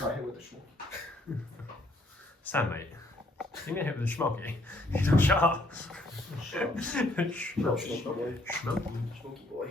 Got hit with the schmuck. Sam, mate. You get hit with a schmucky. You don't shut up. Schmucky boy. Schmucky boy.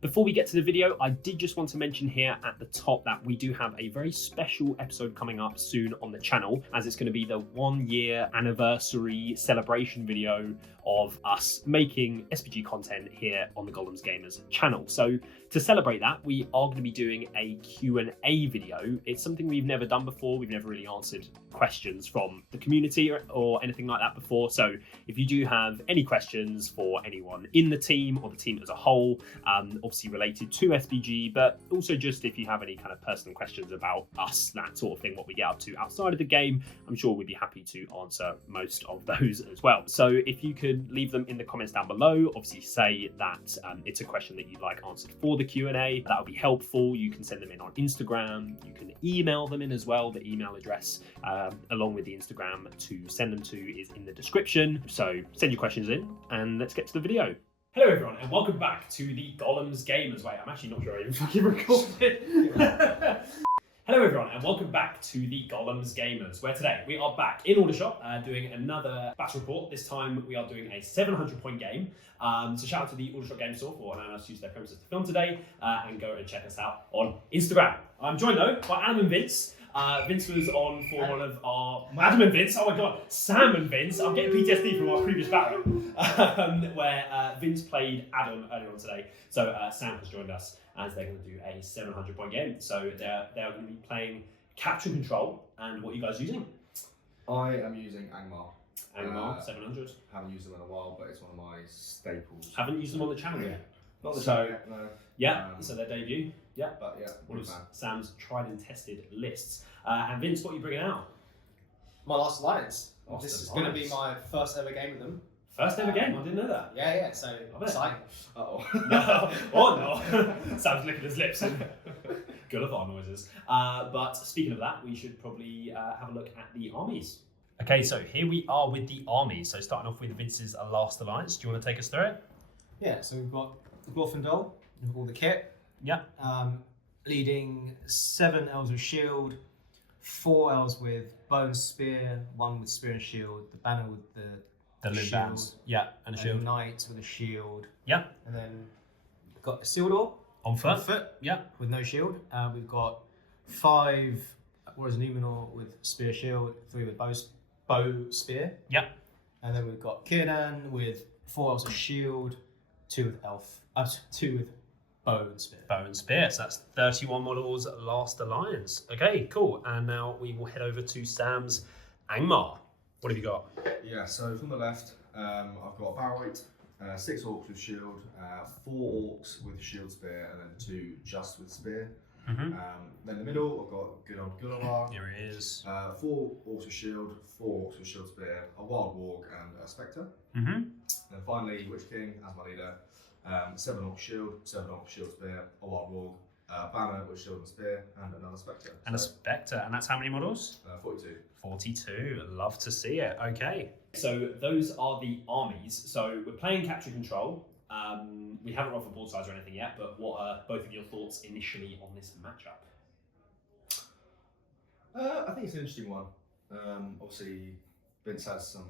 Before we get to the video, I did just want to mention here at the top that we do have a very special episode coming up soon on the channel, as it's going to be the 1 year anniversary celebration video of us making SPG content here on the Gollum's Gamers channel. So to celebrate that, we are going to be doing a Q&A video. It's something we've never done before. We've never really answered questions from the community or anything like that before. So if you do have any questions for anyone in the team or the team as a whole, obviously related to SPG, but also just if you have any kind of personal questions about us, that sort of thing, what we get up to outside of the game, I'm sure we'd be happy to answer most of those as well. So if you could leave them in the comments down below, obviously say that it's a question that you'd like answered for the Q&A, that would be helpful. You can send them in on Instagram, you can email them in as well. The email address along with the Instagram to send them to is in the description. So send your questions in and let's get to the video. Hello everyone and welcome back to the Gollum's Gamers. Wait, I'm actually not sure I even fucking recorded. Hello everyone and welcome back to the Gollum's Gamers, where today we are back in Aldershot doing another battle report. This time we are doing a 700 point game. So shout out to the Aldershot Game Store for allowing us to use their premises to film today, and go and check us out on Instagram. I'm joined though by Adam and Vince. Vince was on for one of our... Adam and Vince, oh my god, Sam and Vince. I'm getting PTSD from our previous battle, where Vince played Adam earlier on today. So Sam has joined us as they're going to do a 700 point game. So they're going to be playing Capture Control. And what are you guys using? I am using Angmar. Angmar 700. Haven't used them in a while, but it's one of my staples. Haven't used them on the channel yet. Not the So- channel yet, no. Yeah, so their debut. Yeah. But yeah, One good of man. Sam's tried and tested lists. And Vince, what are you bringing out? My Last Alliance. Last This is going to be Alliance. my first ever game with them. First ever game, I didn't know that. Yeah, so I bet. exciting. Uh-oh. No, oh no. Sam's licking his lips. Good of our noises. But speaking of that, we should probably have a look at the armies. Okay, so here we are with the armies. So starting off with Vince's Last Alliance. Do you want to take us through it? Yeah, so we've got Glorfindel with all the kit. Yeah. Leading 7 elves with shield, 4 elves with bow and spear, 1 with spear and shield, the banner with the limb shield, bands. Yeah, and a shield. knight with a shield. Yeah. And then we've got Isildur On foot. on foot Yeah. with no shield. We've got 5 Warriors Numenor with spear shield, 3 with bow spear. Yeah. And then we've got Círdan with 4 elves with shield, 2 with elf, 2 with bow and spear. Bow and spear. So that's 31 models Last Alliance. Okay, cool. And now we will head over to Sam's Angmar. What have you got? Yeah, so from the left, I've got a Barwight, 6 orcs with shield, 4 orcs with shield spear, and then 2 just with spear. Mm-hmm. Then in the middle, I've got good old Gollum. Here it is. 4 orcs with shield, 4 orcs with shield spear, a wild warg, and a spectre. Mm-hmm. And finally, Witch King as my leader, 7 orc shield, 7 orc shield spear, a wild warg, banner with shield and spear, and another spectre. And a spectre. And that's how many models? 42. 42. Love to see it. Okay. So those are the armies. So we're playing Capture Control. We haven't run for board size or anything yet, but what are both of your thoughts initially on this matchup? I think it's an interesting one. Obviously, Vince has some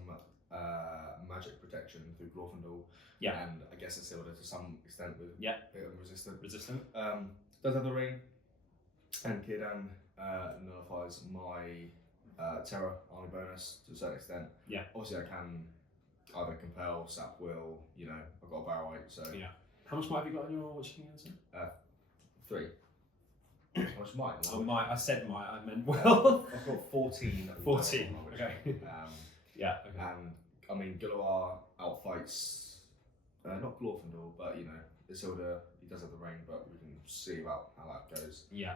magic protection through Glorfindel, Yeah. and I guess Isildur to some extent with Yeah. bit of resistant. Resistant? Does have the ring, and Círdan nullifies my terror army bonus to a certain extent. Yeah. Obviously, I can either compel, sap will, you know, I've got a Barwight, so Yeah. How much might have you got on your Witch King answer? 3. How much might? Oh, might. I said might. I meant well. I've got 14. 14. on my Witch Okay. King. Yeah. Okay. And I mean, Gulawar outfights not Glorfindel, but you know, Isildur. He does have the ring, but we can see about how that goes. Yeah.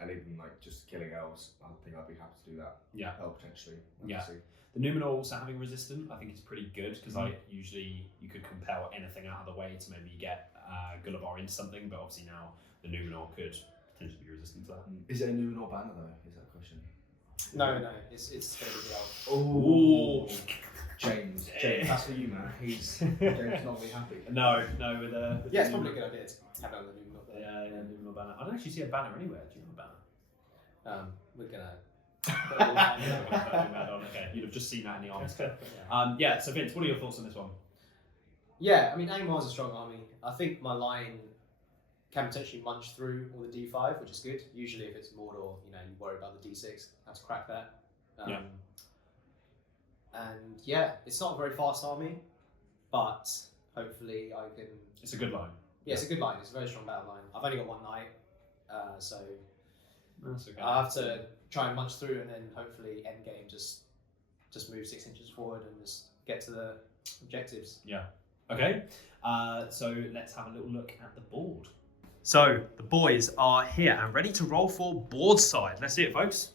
And even like just killing elves, I think I'd be happy to do that. Yeah. Potentially. Yeah. See. The Numenor also having resistant, I think is pretty good because usually you could compel anything out of the way to maybe get Gullivar into something, but obviously now the Numenor could potentially be resistant to that. Is it a Numenor banner though? Is that a question? No, it's going to be elf. Oh, James, that's for you, man. James not be happy. No, with Yeah, it's probably a good idea to have it on the new look. Yeah, numeral banner. I don't actually see a banner anywhere. Do you have a banner? We're gonna. Okay, you'd have just seen that in the army. Yeah. So Vince, what are your thoughts on this one? Yeah, I mean, Angmar's a strong army. I think my line can potentially munch through all the D5, which is good. Usually, if it's Mordor, you worry about the D6. How to crack that. Yeah. And yeah, it's not a very fast army, but hopefully I can. It's a good line. Yeah, it's a good line. It's a very strong battle line. I've only got one knight, so That's okay. I have to try and munch through, and then hopefully end game just move 6 inches forward and just get to the objectives. Yeah. Okay. So let's have a little look at the board. So the boys are here and ready to roll for board side. Let's see it, folks.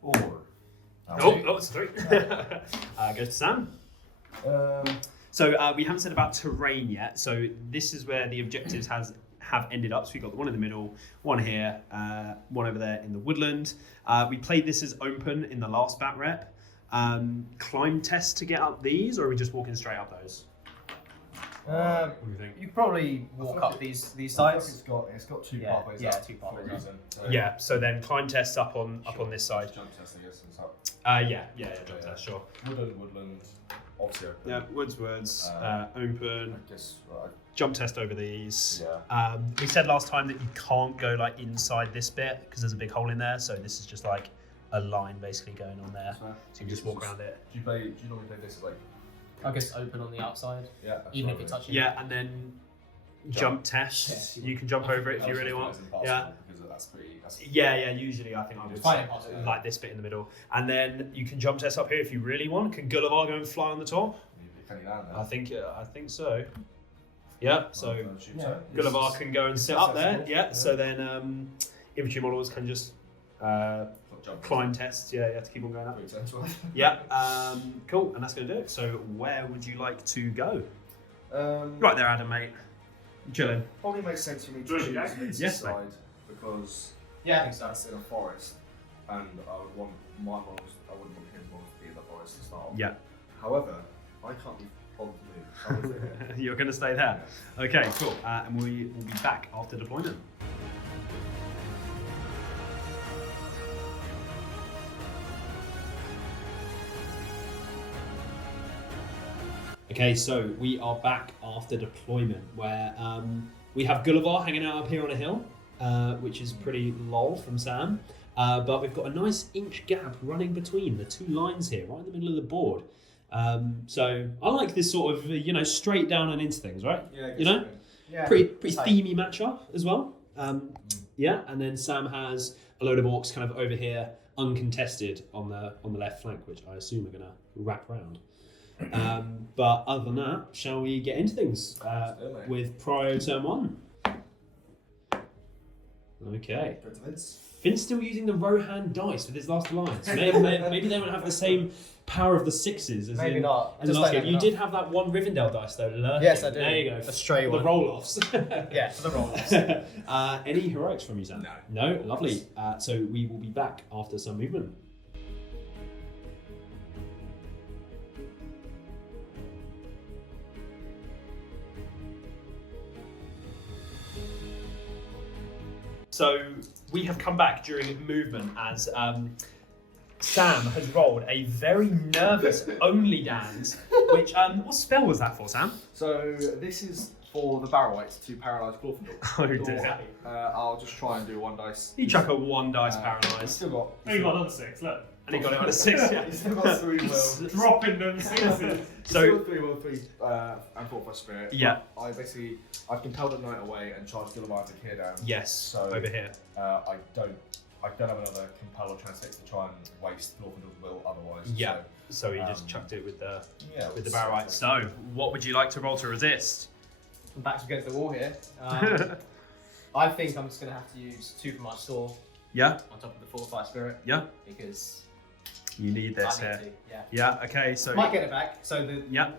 4. It's 3. Goes to Sam. So we haven't said about terrain yet. So this is where the objectives have ended up. So we've got the one in the middle, one here, one over there in the woodland. We played this as open in the last bat rep. Climb tests to get up these, or are we just walking straight up those? What do you think? You probably walk up these sides. It's got 2 Yeah, pathways yeah, up 2 for a pathways reason. Yeah, so then climb tests up on this side. Jump test, I guess, and stuff. Yeah, jump test, sure. Woodland, obviously open. Yeah, woods, open. I guess, Jump test over these. yeah. We said last time that you can't go like inside this bit because there's a big hole in there. So this is just like a line basically going on there. So you can just walk around it. Do you normally play this as like? I guess open on the outside. Yeah. Even if it's touching. Yeah, and then jump test. You can jump over it if you really want. Yeah. Because that's pretty. Yeah. Usually, I think I would Fine, say, like this bit in the middle, and then you can jump test up here if you really want. Can Gulliver go and fly on the top? Can you land there? I think so. Yeah. So Yeah. Gulliver can go and sit up there. Yeah. So then infantry models can just climb tests. Yeah. You have to keep on going up. Yeah. Cool. And that's going to do it. So where would you like to go? Right there, Adam, mate. Chilling. Probably makes sense for me to choose this Yes, side because Yeah, I think so. that's in a forest, and I would want my models. I wouldn't want his models to be in the forest to start. Yeah. However, I can't be bothered to move. I will stay here. You're going to stay there. Okay, cool. And we will be back after deployment. Okay, so we are back after deployment where we have Gulliver hanging out up here on a hill, which is pretty lol from Sam. But we've got a nice inch gap running between the 2 lines here, right in the middle of the board. So I like this sort of, straight down and into things, right? Yeah. Yeah. Pretty themey matchup as well. Yeah, and then Sam has a load of orcs kind of over here, uncontested on the left flank, which I assume are going to wrap round. But other than that, shall we get into things with Prio Turn 1? Okay. Finn's still using the Rohan dice with his last alliance. Maybe they won't have the same power of the 6s as Maybe in, not. in the last game. You did have that one Rivendell dice though, lurking. Yes, I did. There you go. A stray the one. roll-offs. Yeah, for the roll-offs. Any heroics from you, Sam? No. No? Lovely. So we will be back after some movement. So we have come back during movement as Sam has rolled a very nervous only dance. Which what spell was that for, Sam? So this is for the Barrowites to paralyse Glorfindel. Oh dear. I'll just try and do 1 dice. You chuck a 1 dice He's paralyse. still got. Oh, you got another 6, look. And he got it on a 6. Yeah. He's still got 3 will. Dropping them 6s. So 3 will, 3 and 4 by spirit. Yeah. I've compelled a knight away and charged Gilliman to clear down. Yes. So over here. I don't have another compel or transfix to try and waste Glorfindel's will otherwise. Yeah. So he just chucked it with the barrel right. So So what would you like to roll to resist? I'm back against the wall here. I think I'm just going to have to use 2 from my store Yeah. on top of the Fortified Spirit. Yeah. Because You need this I here. need to. Yeah. Yeah. Okay. So Might get it back. So yeah.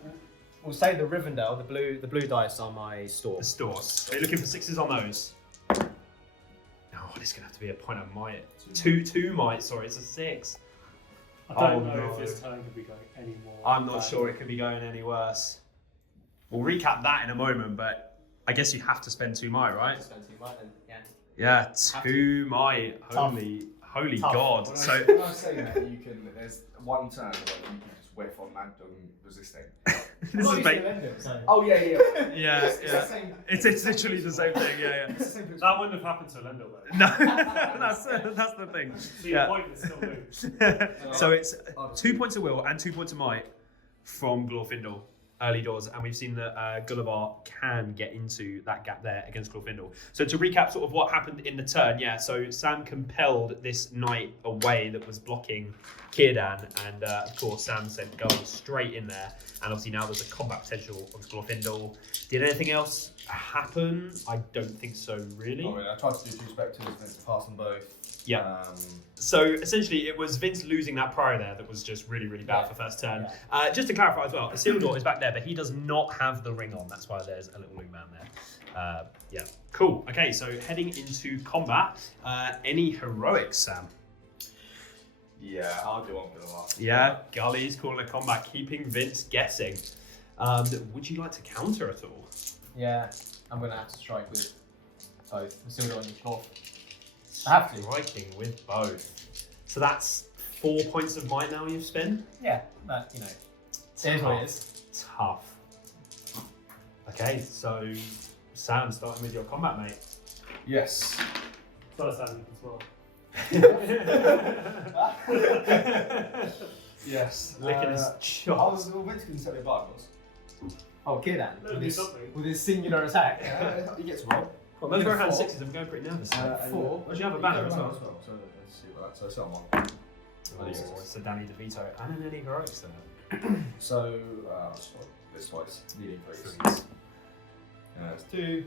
we'll say the Rivendell, the blue dice are my store. The stores. Are you looking for 6s on those? Oh, it's gonna have to be a point of might. Two might. Sorry, it's a 6. I don't Oh, know no. if this turn could be going any more. I'm not sure it could be going any worse. We'll recap that in a moment, but I guess you have to spend 2 might, right? Spend 2 might then, yeah. Yeah, Have 2 might. Holy Tough. God. When So I say that, you can. There's one turn where you can just whiff on random resisting. this is bait. Oh yeah. Yeah, It's the yeah. same. It's literally the same thing. Yeah, It's the same principle. That wouldn't have happened to Lendo though. yeah. No, that's the thing. So Yeah. your point is still moves. So it's 2 points of will and 2 points of might from Glorfindel early doors, and we've seen that Gulliver can get into that gap there against Glorfindel. So to recap sort of what happened in the turn, yeah, so Sam compelled this knight away that was blocking Círdan, and of course Sam sent Gulliver straight in there, and obviously now there's a combat potential on Glorfindel. Did anything else happen? I don't think so, really. Oh, really? I tried to do 2 spectres, Vince passed them both. Yeah. So essentially, it was Vince losing that prior there that was just really, really bad for first turn. Just to clarify as well, Isildur is back there, but he does not have the ring on. That's why there's a little wingman there. Yeah, cool. Okay, so heading into combat, any heroics, Sam? Yeah, I'll do one for the last. Yeah, Gully's calling a combat, keeping Vince guessing. Would you like to counter at all? Yeah, I'm going to have to strike with both. I'm still on each cloth. I have to. Striking with both. So that's 4 points of might now you've spent? Yeah, but you know, it is what it is. Tough. Okay, so Sam, starting with your combat, mate. Yes. First hand as well. Yes. Licking his I chops. was meant to consider Bartels. Oh, Círdan, Let him with do his, something. with his singular attack. He gets rolled. Well, those were hand 4. sixes. I'm going pretty nervous. 4. Oh, you have a banner as well. So let's see what that's. So someone. Oh, it's a Danny DeVito. And an any heroics there. So this twice. Needing 3. Threes. That's 2.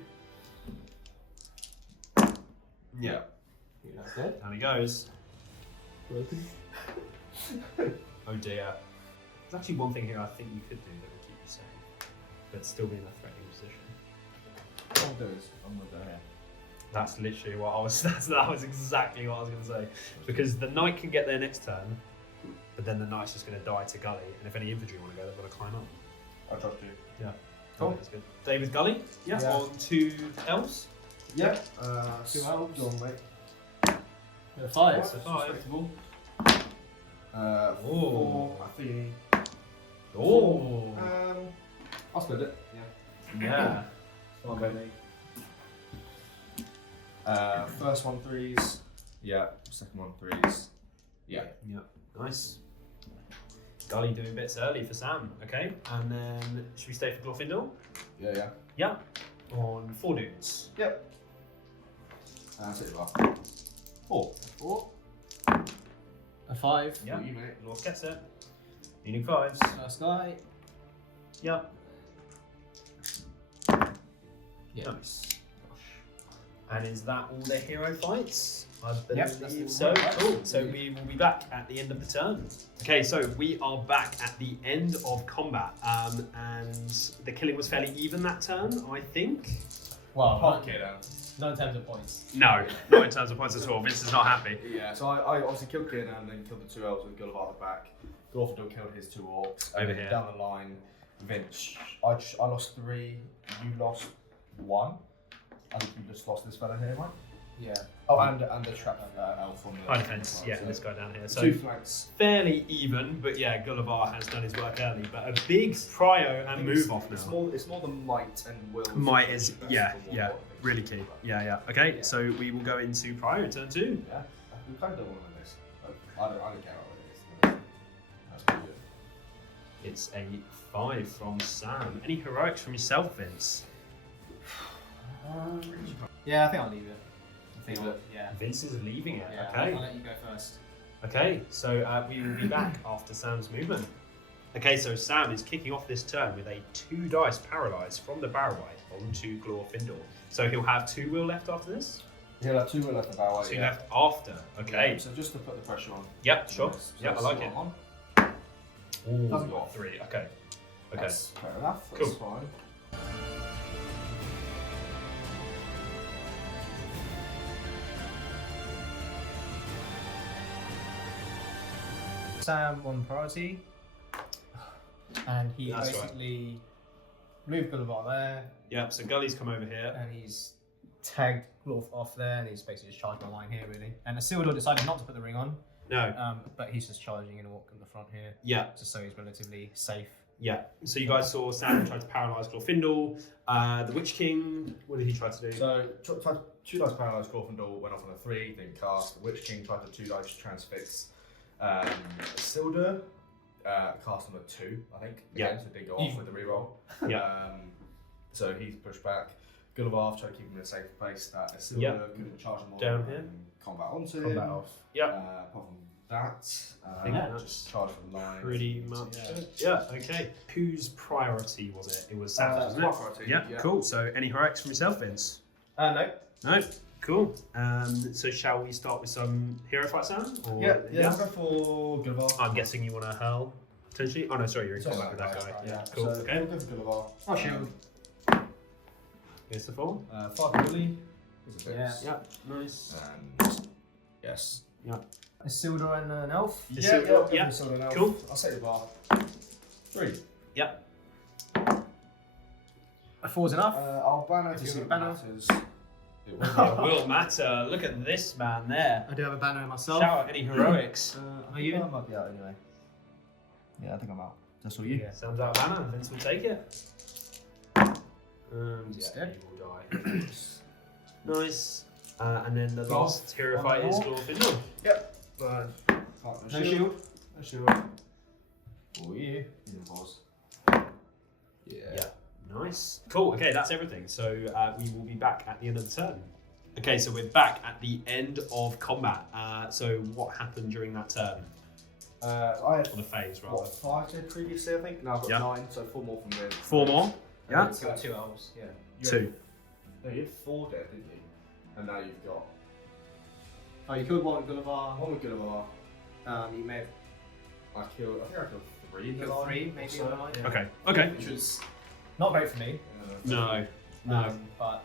Yeah. That's good. Down he goes. Oh dear. There's actually one thing here I think you could do that would keep you safe, but still be in a threatening position. What I'll do is I'm gonna go here. That's literally what I was. That was exactly what I was going to say. Because the knight can get there next turn, but then the knight's just going to die to Gully, and if any infantry want to go, they've got to climb up. I trust you. Yeah. Cool. That's good. David Gully. Yeah. On 2 elves. Yep. 2 elves. Go on, mate. 5. So 5. Respectable. Oh. 4. I think. Oh. I'll split it. Yeah. Yeah. Okay. First one 3s. Yeah. Second one 3s. Yeah. Yeah. Nice. Gully doing bits early for Sam. Okay. And then should we stay for Glorfindel? Yeah. Yeah. On 4 dudes. Yep. That's it, bar. 4. 4. A 5. Yeah. You, mate. Lord gets it. Needing 5s. First guy. Yeah. Yeah. Nice. And is that all the hero fights? I Yep, believe that's so. all the hero Cool. fights. So we will be back at the end of the turn. Okay, so we are back at the end of combat, and the killing was fairly even that turn, I think. Well, Half kid out. not in terms of points. No, not in terms of points at all. Vince is not happy. Yeah, so I obviously killed Kiernan and then killed the 2 elves with Gulliver back. Glorfindel killed his 2 orcs. Over And here. Down the line, Vince, I lost 3, you lost 1. I think you just lost this fella here, right? Yeah. Oh, and the trap elf on the High defense, yeah, and this guy down here. So 2 flanks. fairly even, but yeah, Gulliver has done his work early. But a big prio and move off It's now. more the might and will. Might is, yeah, really key. Yeah. Okay, so we will go into prio in turn 2. Yeah, we kind of don't want to win this. I don't care what it is. That's pretty good. It's a 5 from Sam. Any heroics from yourself, Vince? Yeah, I think I'll leave it. I think Leave it. yeah. Vince is leaving it. Yeah, Okay. I'll let you go first. Okay, so we will be back after Sam's movement. Okay, so Sam is kicking off this turn with a 2 dice paralyzed from the Barrowite onto Glorfindel. So he'll have 2 will left after this? He'll have 2 will left of our 2 left after. Okay. Yeah, so just to put the pressure on. Yep, sure. So Yeah, I that's like what it. I'm on. Ooh, Doesn't go off. 3. Okay. Okay. That's fair enough. That's Cool. fine. Sam one priority, and he That's right. basically moved Gullivar there, Yeah, so Gully's come over here. and he's tagged Glorf off there, and he's basically just charged my line here, really. And Isildur decided not to put the ring on, No. but he's just charging in a walk in the front here, Yeah. just so he's relatively safe. Yeah. So you guys saw Sam try to paralyse Glorfindel. The Witch King, what did he try to do? So, tried 2 dice paralyze Glorfindel, went off on a 3, didn't cast. The Witch King tried to 2 dice transfix Isildur, cast on a 2, I think. Again, so didn't go off with the reroll. Yeah. So he's pushed back. Gullivar tried to keep him in a safe place that Isildur Yep. couldn't charge him on Down here. and combat onto Combat him. off. Yep. Apart from that, think that's just charge from the line. Pretty much. Yeah. Yeah. Okay. Whose priority was it? It was Sam's, wasn't my it? priority, Yeah. yeah. Cool. So any heroics from yourself, Vince? No. No. Cool. So shall we start with some hero fight, Sam? Or, Yeah, I'll go for Gullivar. I'm guessing you want to hurl potentially. Oh no, sorry, you're in Sorry combat with that about guy. that, Yeah. yeah. Cool. So Okay. we'll go for Gullivar. Oh, shield. Here's the fall. 5 Billy. Yeah. Yeah. Nice. And yes. Isildur and an elf. Isildur, yeah. Isildur and Elf. Cool. I'll say the bar. 3. Yeah. A 4's enough. I'll banner If you to see see what banner. matters. It It will. will matter. Look at this man there. I do have a banner myself. Shout out any heroics. Are you? I might be out anyway. Yeah, I think I'm out. That's all you. Yeah. Sam's out of banner. Vince will take it. And He's yeah, dead. he will die. Nice. And then the Glorf. last hero fight is Glorfindel. No shield. No shield. For you. In boss. Yeah. Nice. Cool. Okay, that's everything. So we will be back at the end of the turn. Okay, so we're back at the end of combat. So what happened during that turn? I had Or the phase, rather. 5 did previously, I think. Now I've got Yeah. 9, so 4 more from this. 4 more? Yeah. It's got 2 elves. Yeah. You 2. No, you had 4 dead, didn't you? And now you've got Oh, you killed one Gullivar. 1 with Gullivar. You may have I think I killed 3 in the killed line. 3, maybe so. on the line. Okay. Okay. Which was not great for me. No. No. But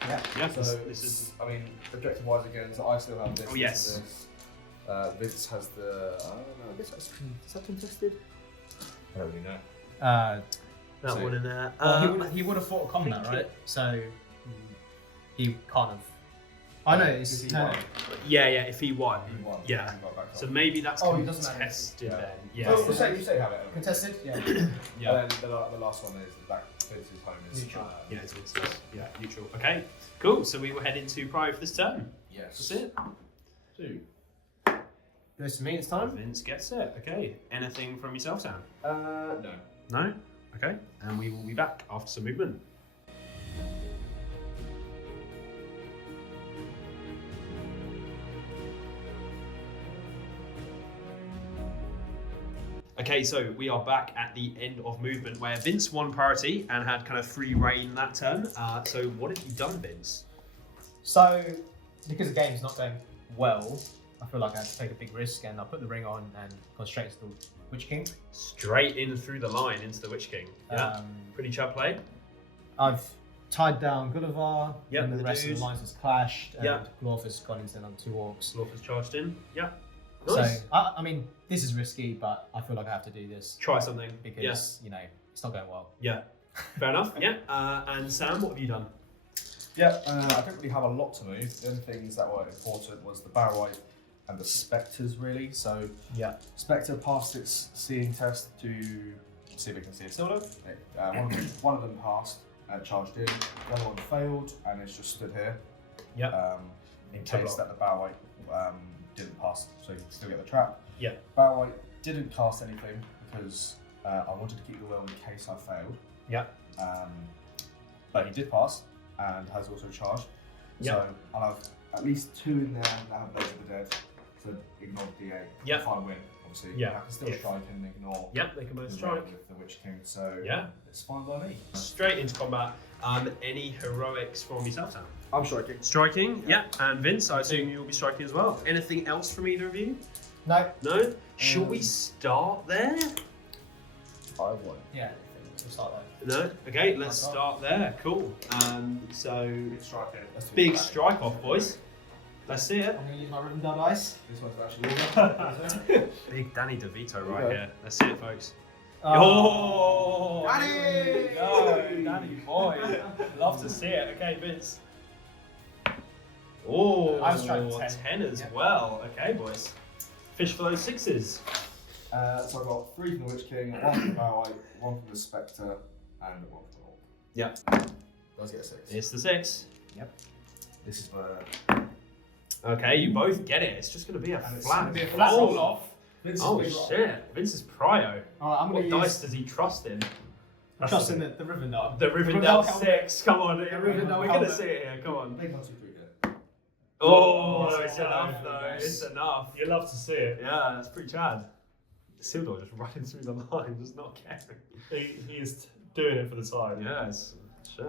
yeah. Yeah. So This is. I mean, objective-wise again, so I still have this. Oh, yes. this, and this. Vince has the. I don't know. I guess that's is that contested? I don't really know. That So- one in there. Well, he would have fought a combat, think right? So he kind of. I know it's Is he no, won? Yeah, if he won. He won. Yeah. He got back So up. maybe that's Oh, he doesn't have it. contested Yeah. then. Yeah. Well, you say you have it. contested. Yeah. Yeah. And then the last one is back Vince's home is Neutral. Yeah, it's Vince's. Yeah, neutral. Okay, cool. So we will head into Pride for this turn. Yes. That's it. 2. Goes to me this time. Vince gets it. Okay. Anything from yourself, Sam? No. No? Okay. And we will be back after some movement. Okay, so we are back at the end of movement where Vince won priority and had kind of free reign that turn. So what have you done, Vince? So because the game's not going well, I feel like I had to take a big risk, and I put the ring on and gone straight to the Witch King. Straight in through the line into the Witch King. Yeah. Pretty chub play. I've tied down Gullivar, Yep, and the the rest of dude. the lines has clashed, and Yep. Glorf has gone into another 2 orcs. Slaughter's charged in. Yeah. Nice. So I mean, this is risky, but I feel like I have to do this Try something. because you know it's not going well. Yeah. Fair enough. Yeah. And Sam, what have you done? Yeah, I don't really have a lot to move. The only things that were important was the Barrite and the Spectres, really. So, Yeah. Spectre passed its seeing test to see if it can see a Isildur. One of them passed and charged in. The other one failed and it's just stood here. Yep. In To case block. that the Barrite didn't pass, so you can still get the trap. Yeah. Barrite didn't cast anything because I wanted to keep the will in case I failed. Yeah. But he did pass and has also charged. Yeah. So I'll have at least 2 in there that have Blaze of the Dead. So ignore the D8. Yeah. If I win, obviously. Yeah. I can still If- strike and ignore Yeah, they can both the strike. red with the Witch King. So Yeah. it's fine by me. Straight into combat. Any heroics from yourself, Sam? I'm striking. Striking. Yeah. And Vince, I assume you'll be striking as well. Anything else from either of you? No. No. Shall we start there? I won. Yeah. We'll start there. No. Okay. Let's start there. Cool. So Big strike here. big strike off, boys. Let's see it. I'm going to use my Rivendell dice. This one's actually Big Danny DeVito right here. Let's see it, folks. Oh, Danny! No, Danny boy. Love to see it. Okay, Vince. Oh, I was trying 10 as well. Okay, boys. Fish for those sixes. So I've got 3 from the Witch King, 1 from the Power, 1 from the Spectre, and 1 from the Orc. Yep. Does get a 6. It's the 6. Yep. This is where. Okay, you both get it. It's just going to be a And it's flat, gonna be a flat roll roll off. Vince Oh is big rock. shit! Vince's Prio. Alright, I'm What going to dice use. does he trust in? I'm trusting the Rivendell. The Rivendell helmet. 6. Come on, Rivendell we're going to helmet. see it here. Come on. Make 1, 2, 3 here. Oh, Oh, it's no. enough though. It's enough. You love to see it. Yeah, that's pretty Chad. Sildor just running through the line, just not caring. He is doing it for the time. Yeah, it's shit.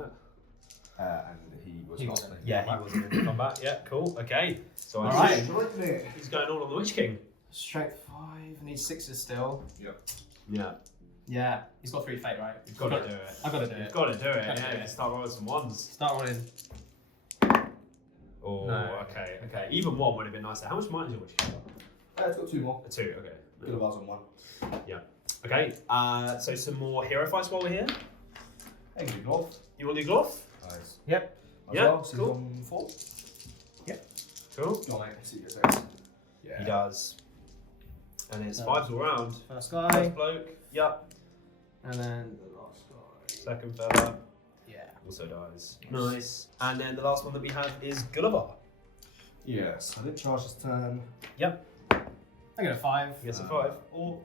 And he was He not. wasn't. Yeah, he wasn't in combat. Yeah, cool. Okay. So I Alright. see he's going all on the Witch King. Strength 5, and he's 6s still. Yeah. Yeah, he's got 3 fate, right? You've got to do it. I've got to do You've it. got to do it. Gotta do Yeah, it. start rolling some ones. Start rolling. Oh, No. okay, okay. Even 1 would have been nicer. How much might is your Witch King? It's got 2 more. A 2, okay. Good of ours on 1. Okay, so some more hero fights while we're here. Hey, you do North. You want to do Glove? Nice. Yep. As Yeah, well, so he's cool. on 4. Cool. Go on, mate. See you guys. Yeah. He does. And it's So- 5s all round. First guy. First bloke. Yep. And then the last guy. Second fella. Yeah. Also dies. Nice. And then the last one that we have is Gulliver. Yes, I did charge this turn. I get a 5. He gets a 5. Or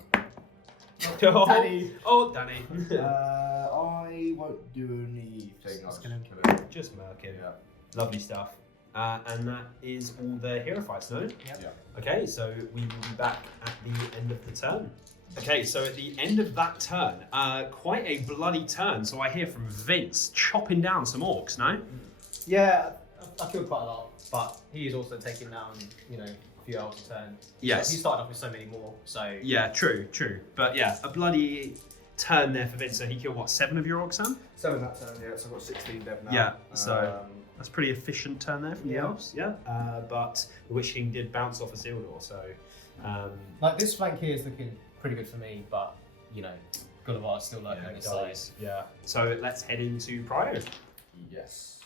Danny. Oh, Danny. I won't do anything. I'll Just just gonna- kill it. Just murk him. Yeah. Lovely stuff. And that is all the hero fights, no? Yep. Yeah. Okay, so we will be back at the end of the turn. Okay, so at the end of that turn, quite a bloody turn. So I hear from Vince chopping down some orcs, no? Yeah, I killed quite a lot, but he is also taking down, a few elves a turn. Yes. He started off with so many more, so. Yeah, true. But yeah, a bloody turn there for Vince. So he killed, what, 7 of your orcs, Sam? 7 that turn, yeah, so I've got 16 dead now. Yeah, so- Um, That's a pretty efficient turn there from the Yeah. elves, yeah. But the Witch King did bounce off a Sildor, so... Like, this flank here is looking pretty good for me, but, Gulliver's still lurking on his side. Yeah. So let's head into Prio. yes.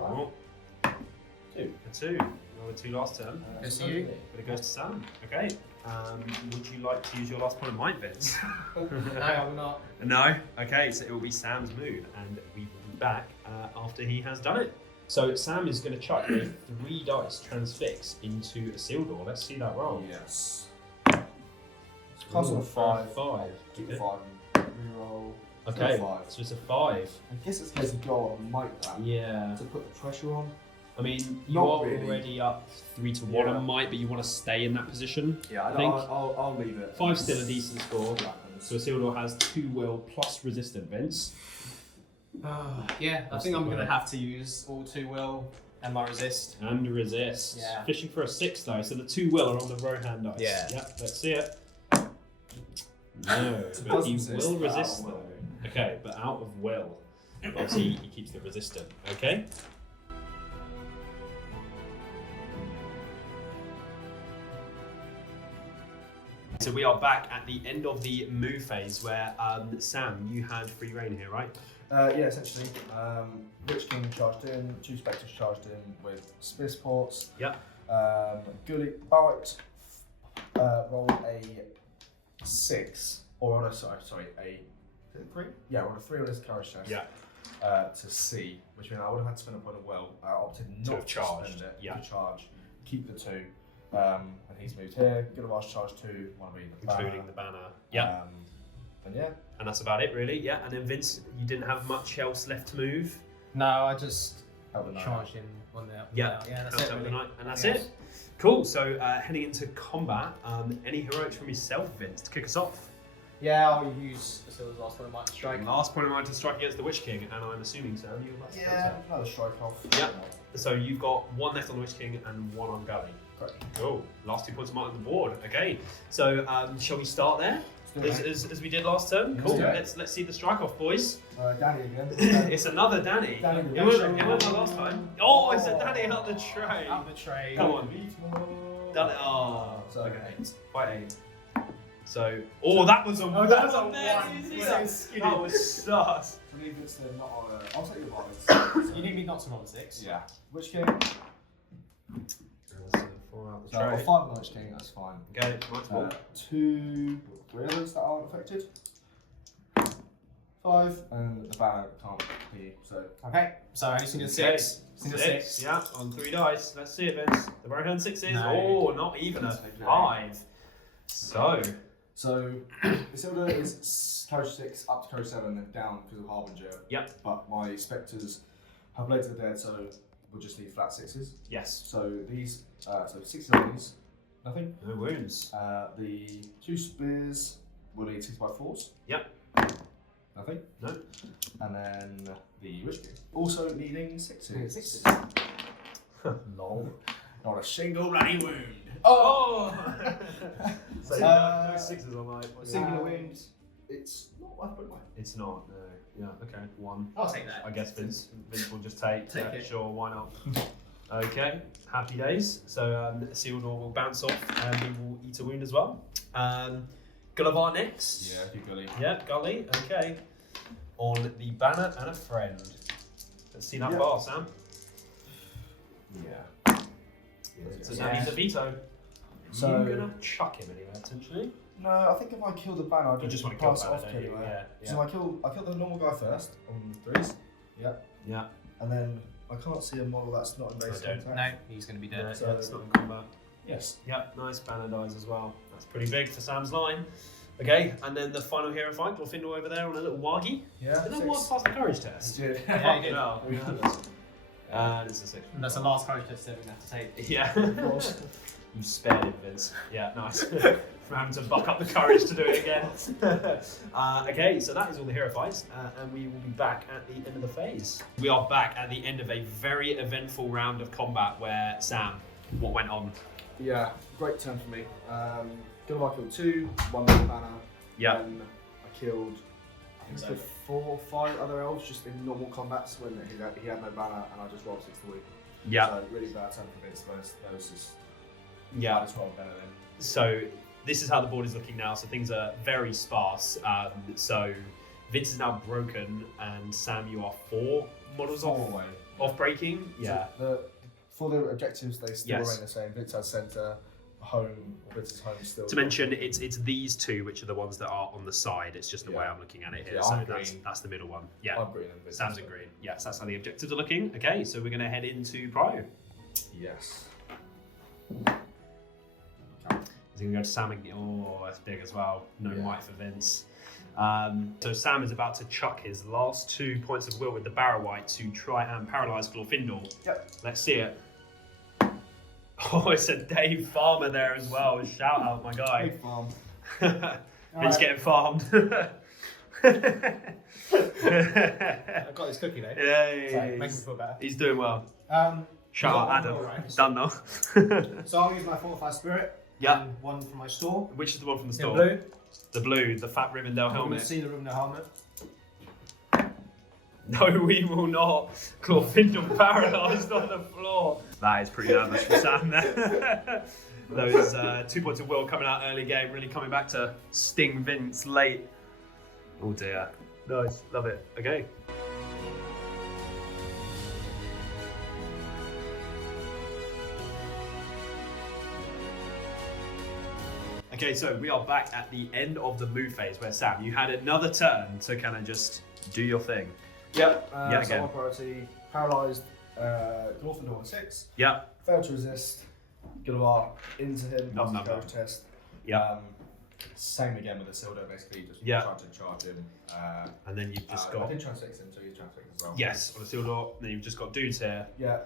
Oh. 2. A 2. Another 2 last turn. Goes to you. But it goes to Sam. Okay. Would you like to use your last point of might, Vince? No, I'm not. No? Okay, so it will be Sam's move, and we will be back after he has done it. So Sam is going to chuck a 3 dice transfix into a Sildor. Let's see that roll. Yes. Class Ooh, of 5. 5. Took Okay. a 5 and reroll. Okay, So 5. so it's a 5. I guess it's because you go on might that Yeah. to put the pressure on. I mean, you Not are really. already up 3 to 1 Yeah. on might, but you want to stay in that position. Yeah, I think I'll leave it. 5's still a decent score. Happens. So Isildur has 2 will plus resistant, Vince. Yeah, I That's think the I'm going to plan. have to use all 2 will and my resist. And resist. Yeah. Fishing for a 6 though, so the 2 will are on the Rohan dice. Yeah. Yep, let's see it. No, So but he doesn't will resist, resist but out of though. Okay, but out of will. Obviously, he keeps the resistant. Okay. So we are back at the end of the move phase where, Sam, you had free reign here, right? Yeah, essentially. Witch King charged in, 2 Spectres charged in with Spear Supports. Yep. Gully Barrett rolled a 6, or on a, sorry, a 3? Yeah, rolled a 3 on his courage test. Yeah. To C, which means I would have had to spend a point of will. I opted To not have to charged, spend it, yeah. to charge, keep the 2. And he's moved here. Gulliver's charged 2, want to be the banner. Including the banner. Yeah. And yeah. And that's about it, really. Yeah. And then Vince, you didn't have much else left to move. No, I just Have a night. charged in on the Yeah. Yeah, that's That's it. over the Really. night, and that's Yes. it. Cool. So heading into combat, any heroics from yourself, Vince, to kick us off? Yeah, I'll use Basila's last one of my strike. Last point of mine to strike against the Witch King, and I'm assuming, Sam, you'd like to Yeah, counter. another strike off. Yeah. So you've got 1 left on the Witch King and 1 on Gully. Correct. Cool. Last 2 points of might on the board. Okay. So shall we start there? as we did last turn. Cool. Let's see the strike off, boys. Danny again. It's another Danny. Danny. It wasn't the last time. Oh, it's a Danny out the tray. Out the tray. Come on. Done it. Oh, So, okay. Quite 8. So, that was a Oh, that was a one. one. That was sus. We need this to not on I'll take your bottom. You need me not to roll 6. Yeah. Which king? 4 out the So I've tray. got 5 on each king, that's fine. Okay, nice ball. 2, 3 others that aren't affected. 5, and the banner can't be, so. Okay, so I only seen a Okay. 6. Seen a 6. 6. Yeah, on 3 dice. Let's see it, Vince. The very hand 6 is. No. Oh, not even a 5. So, So, Isildur is courage 6 up to courage 7, then down because of Harbinger. Yep. But my spectres have Blades of the Dead, so we'll just need flat 6s. yes. So these, so 6 of these, nothing. No wounds. The 2 spears will need 6x4s. Yep. Nothing. No. And then the Witch King. Also needing 6s. 6s. Lol. Not a single bloody wound. Oh! So, no 6s on my. Singular wound. It's not worth putting away. It's not, no. Yeah, okay. 1. I'll take that. I guess Vince will just take it. Sure, why not? Okay, happy days. So Isildur will bounce off and we will eat a wound as well. Gullivar next. Yeah, you Gully. Yeah, Gully. Okay. On the banner and a friend. Let's see that Yeah. bar, Sam. Yeah. So Yeah. that means a veto. So- You're gonna chuck him anyway, potentially. No, I think if I kill the banner, I You don't just want to kill pass it banner, off don't to you? anywhere. Yeah. So I kill the normal guy first on 3s. Yeah. And then I can't see a model that's not in base I don't. contact. No, he's going to be Yeah, dead. So- it's not in combat. Yes. Yeah, nice banner dies as well. That's pretty big for Sam's line. Okay, and then the final hero fight, Glorfindel over there on a little Waggy. Yeah. Did that Wag pass the courage test? Did. Yeah, he did. No. And it's a 6. And that's the last courage test they're going to have to take. Yeah. You spared him, Vince. Yeah, nice. For having to buck up the courage to do it again. Okay, so that is all the hero fights, and we will be back at the end of the phase. We are back at the end of a very eventful round of combat where, Sam, what went on? Yeah, great turn for me. Gullivar killed 2, 1 with the banner. Yeah. Then I killed, I think it's 4 or 5 other elves just in normal combats when he had no banner, and I just rolled 6 to win. Yeah. So really bad turn for Vince. Those is Yeah. minus 12 better than. So this is how the board is looking now. So things are very sparse. So Vince is now broken, and Sam, you are 4 models off breaking. Yeah. So for the objectives, they still Yes. remain the same. Vince has centre, home, Vince's home still. To mention, it's these 2 which are the ones that are on the side. It's just the way I'm looking at it here. Yeah, so I'm that's green. the middle one. Yeah. I'm green and Vince. Sam's in green. Yes, that's how the objectives are looking. Okay, so we're going to head into Pro. Yes. He's going to go to Sam again. Oh, that's big as well. No Yeah. might for Vince. So Sam is about to chuck his last 2 points of will with the Barrow White to try and paralyse Glorfindel. Yep. Let's see it. Oh, it's a Dave Farmer there as well. Shout out, my guy. Big farm. Vince getting farmed. I've got this cookie though. Yeah, So make me feel better. he's doing well. Shout Got out, one Adam. more, right? Done now. So I'll use my Fortified Spirit. Yeah. And 1 from my store. Which is the one from the In store? blue. The blue, the fat Rivendell You can helmet. see the Rivendell helmet. No, we will not. Glorfindel paralysed on the floor. That is pretty damage for Sam there. Those 2 points of will coming out early game, really coming back to sting Vince late. Oh dear. Nice, love it. Okay. Okay, so we are back at the end of the move phase where, Sam, you had another turn to kind of just do your thing. Yep. Yeah, so again. my priority, paralysed Glorfindel on 6. Yeah, Failed to resist. Gullivar into him. Nom, Passed nom, the courage test. yeah. Same again with the Isildur, basically just Yeah. trying to charge him. And then you've just I got... did transfix him, so he's transfixed as well. Yes, on the Isildur, then you've just got dudes here. Yeah,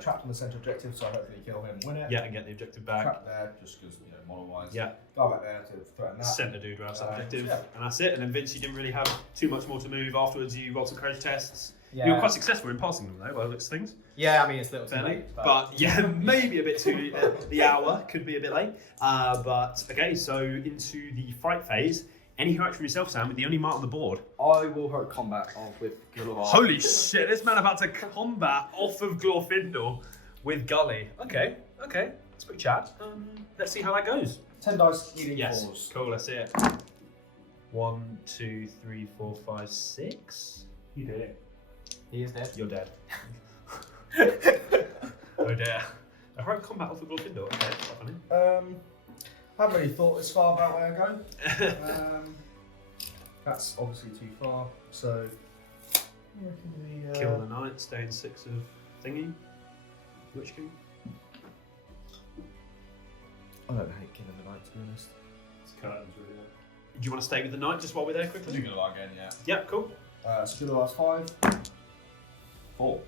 trapped on the centre objective, so hopefully kill him, win it. Yeah, and get the objective back. Trapped there, just because, model-wise. Yeah. Go back there to threaten that. Send the dude round objective, yeah. and that's it. And then Vince, you didn't really have too much more to move afterwards. You rolled some courage tests. Yeah. You were quite successful in passing them, though, by the looks of things. Yeah, I mean it's a little too Fairly. late. But yeah, maybe a bit too. The hour could be a bit late. But okay, so into the fight phase. Any heroics from yourself, Sam, with the only mark on the board? I will heroic combat off with Gollum. Holy shit, this man about to combat off of Glorfindel with Gully. Okay. That's pretty chat. Let's see how that goes. 10 dice, needing Yes. 4s. Cool, let's see it. 1, 2, 3, 4, 5, 6. You did it. He is dead. You're dead. Oh dear. A heroic combat off of Glorfindel. Okay, that's quite funny. Haven't really thought this far about where I go. That's obviously too far, so I reckon we, Kill the knight, stay in 6 of thingy. Witch King. I don't hate killing the knight, to be honest. It's curtains, really. Do you want to stay with the knight just while we're there quickly? Do Gollum again, yeah. Yeah, cool. So Gollum has 5. 4.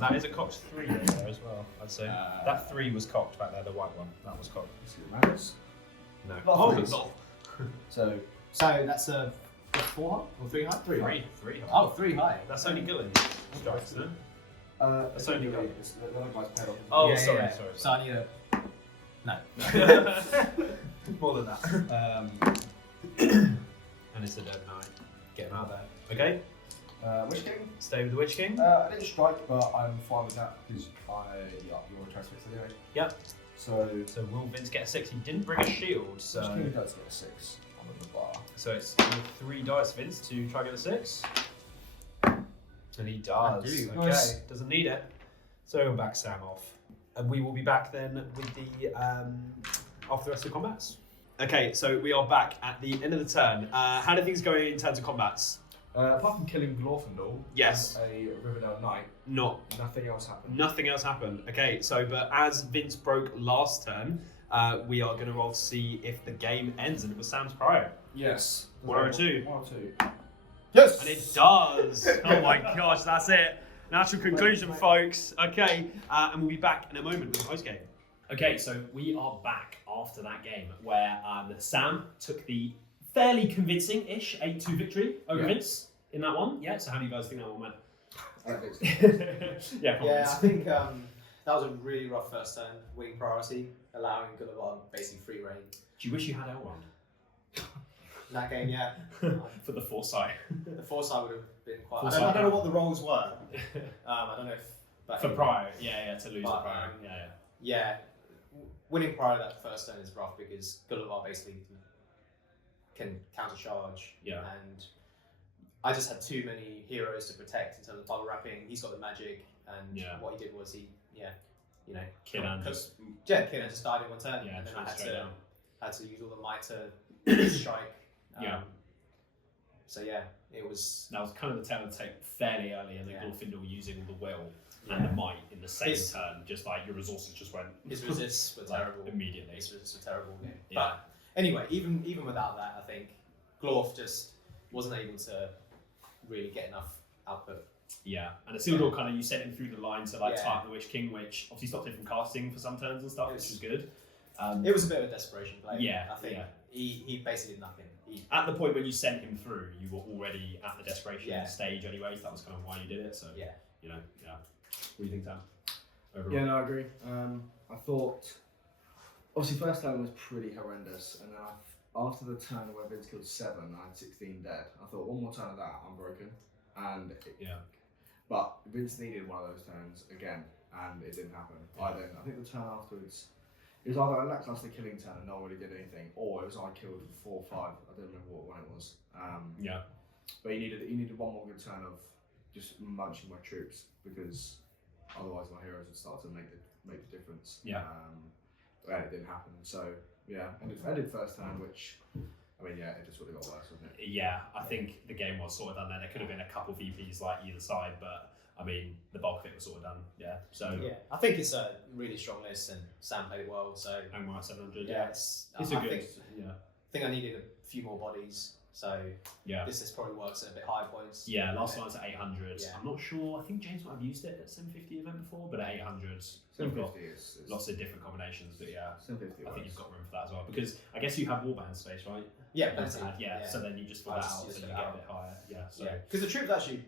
That is a cocked 3 there as well, I'd say. That 3 was cocked back there, the white one. That was cocked. Let's see what matters. No. Oh, lol. So, that's a 4 high or 3 high? 3 high. 3 high. Oh, 3 high. That's only Gillen strikes, no? that's only only Gollum. the other guy's paid off. Oh, Yeah, sorry. So I need a. No. More than that. And it's the dead knight. Get him out there. Okay, Witch King? stay with the Witch King. I didn't strike, but I'm fine with that because you want to transfix anyway. Yep. So, So will Vince get a 6? He didn't bring a shield, Witch so King does get a 6 on the bar. so it's 3 dice, Vince, to try and get a 6. And he does. I do. Okay, Nice. doesn't need it. So we'll back Sam off. And we will be back then with the after the rest of the combats. Okay, so we are back at the end of the turn. How did things go in terms of combats? Apart from killing Glorfindel, Yes. a Riverdale Knight, nothing else happened. Nothing else happened. Okay, so but as Vince broke last turn, we are going to roll to see if the game ends, and it was Sam's prio. Yes. 1 or 2. 1 or 2. Yes! And it does. Oh my gosh, that's it. Natural conclusion, folks. Okay, and we'll be back in a moment with the post game. Okay, so we are back after that game where Sam took the fairly convincing-ish 8-2 victory over Vince in that one. Yeah, so how do you guys think that one went? I don't think so. Yeah, Yeah, I think that was a really rough first turn. Wing priority, allowing Gollum basically free reign. Do you wish you had Elrond? In that game, yeah. For the foresight. The foresight would have been quite. Foresight. I don't know what the roles were. I don't know if. back For in- Prio, yeah, to lose But, the Prio. Yeah, winning prior to that first turn is rough because Gollum basically can counter charge. Yeah. And I just had too many heroes to protect in terms of bubble wrapping. He's got the magic, and Yeah. what he did was Kinnan because Kinnan just died in one turn, Yeah, and then I went had straight to down. use all the might to strike. Yeah. So yeah, it was. That was kind of the tail of the tape fairly early, and then Glorfindel using all the will and Yeah. the might in the same His- turn, just like your resources just went His resists were like, terrible. immediately. His resists were terrible. Yeah. Yeah. But anyway, even without that, I think Glorf just wasn't able to really get enough output. Yeah, and Isildur kind of you sent him through the line to like Yeah. type the Witch King, which obviously stopped him from casting for some turns and stuff, which was good. It was a bit of a desperation play. Yeah, I think yeah. he basically did nothing. At the point when you sent him through, you were already at the desperation Yeah. stage anyway, so that was kind of why you did it. So Yeah. yeah. What do you think, Sam? Overall? Yeah, no, I agree. I thought, obviously, first turn was pretty horrendous, and then after the turn where Vince killed 7, I had 16 dead. I thought, one more turn of that, I'm broken. But Vince needed one of those turns again, and it didn't happen. I think the turn afterwards, it was either a lackluster killing turn and no one really did anything, or it was I killed 4 or 5. I don't remember what one it was. But he needed one more good turn of just munching my troops, because otherwise my heroes would start to make the difference. But it didn't happen. So yeah, ended first turn, which it just would have got worse, wouldn't it? Yeah, I think the game was sort of done there. There could have been a couple VPs like either side, but I mean the bulk of it was sort of done. Yeah. So Yeah, I think it's a really strong list, and Sam played it well. So Angmar 700. yeah, It's I a good. think, Yeah. I think I needed a few more bodies. So Yeah. this probably works at a bit higher points. Yeah, last one was at 800. Yeah. I'm not sure. I think James might have used it at 750 event before, but at 800, you've got 750 is lots of different combinations. But yeah, 750. I think you've got room for that as well, because I guess you have warband space, right? Yeah, That's plenty. it, yeah. So then you just fill I that just out, use so it you out. get a bit higher. Yeah. So Yeah, because the troops actually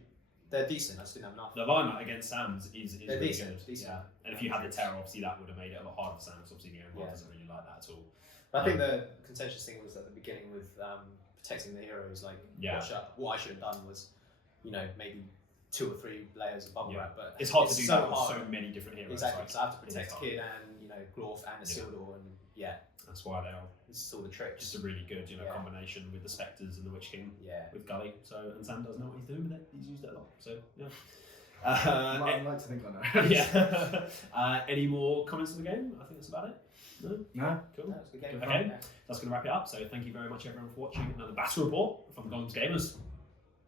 they're decent. I just didn't have enough. the lineup against Sam's is They're really decent, good. decent. Yeah. And if you had the terror, obviously that would have made it a lot harder for Sam. 'Cause obviously, Angmar Yeah. doesn't really like that at all. But I think the contentious thing was at the beginning with texting the heroes like, Yeah. what I should have done was, you know, maybe 2 or 3 layers of bubble wrap. But It's hard to do so that with hard. so many different heroes. Exactly. Like, So I have to it is protect hard. Kid and, you know, Glorf and Isildur, and yeah, That's why they're this is all the tricks. just a really good, you know, Yeah. combination with the Spectres and the Witch King Yeah. with Gully. So, and Sam does know what he's doing with it. He's used it a lot. So, yeah. I'd like to think I know. Yeah. Any more comments on the game? I think that's about it. No? No? Cool. That was a good game. Okay. Yeah. That's going to wrap it up. So, thank you very much, everyone, for watching another Battle Report from Gollum's Gamers.